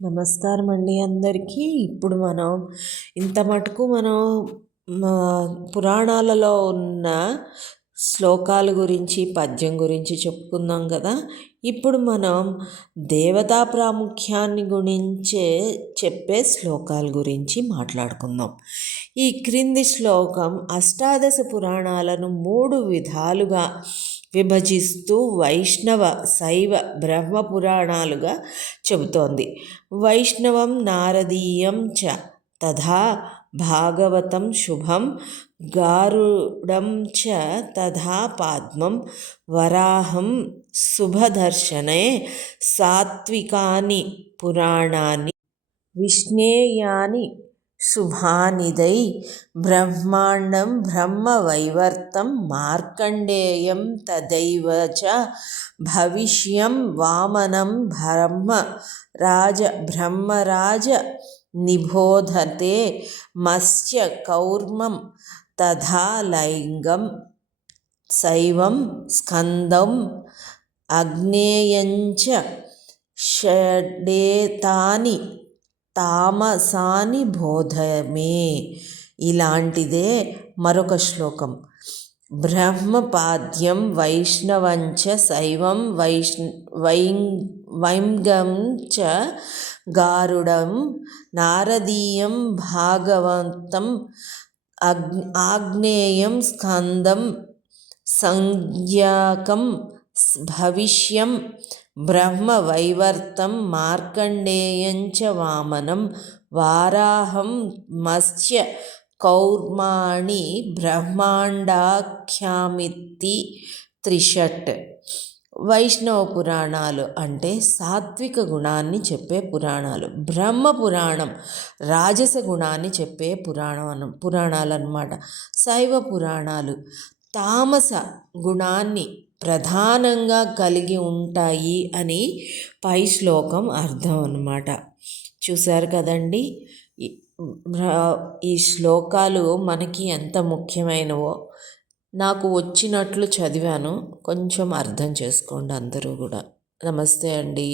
నమస్కారం అండి అందరికీ. ఇప్పుడు మనం ఇంత మటుకు మనం పురాణాలలో ఉన్న శ్లోకాల గురించి పద్యం గురించి చెప్పుకుందాం కదా. ఇప్పుడు మనం దేవతా ప్రాముఖ్యాన్ని గురించే చెప్పే శ్లోకాల గురించి మాట్లాడుకుందాం. ఈ క్రింది శ్లోకం అష్టాదశ పురాణాలను 3 విధాలుగా విభజిస్తూ వైష్ణవ శైవ బ్రహ్మ పురాణాలుగా చెబుతోంది. వైష్ణవం నారదీయం చ తథా భాగవతం శుభం గారుడం చ తథా పాద్మం వరాహం శుభదర్శనే సాత్వికాని పురాణాన్ని విష్ణేయాని శుభానిదై బ్రహ్మాండం బ్రహ్మవైవర్తం మార్కండేయం తదైవ చ భవిష్యం వామనం బ్రహ్మరాజ నిబోధతే మత్స్య కౌర్మం తథా లైంగం శైవం స్కందం అగ్నేయంచ షడేతాని తామసాని బోధమే. ఇలాంటిదే మరొక శ్లోకం. బ్రహ్మపాద్యం వైష్ణవంచ శైవం వైంగం చ గారుడం నారదీయం భాగవతం ఆగ్నేయం స్కందం సంజ్ఞకం భవిష్యం బ్రహ్మవైవర్తం మార్కండేయం చ వామనం వారాహం మత్స్య కౌర్మాణి బ్రహ్మాండాఖ్యామితి త్రిషట్. వైష్ణవ పురాణాలు అంటే సాత్విక గుణాన్ని చెప్పే పురాణాలు. బ్రహ్మ పురాణం రాజస గుణాన్ని చెప్పే పురాణాలు అన్నమాట. శైవ పురాణాలు తామస గుణాన్ని ప్రధానంగా కలిగి ఉంటాయి అని పై శ్లోకం అర్థం అన్నమాట. చూశారు కదండి, ఈ శ్లోకాలు మనకి ఎంత ముఖ్యమైనవో నాకు వచ్చినట్లు చదివాను. కొంచెం అర్థం చేసుకోండి అందరూ కూడా. నమస్తే అండి.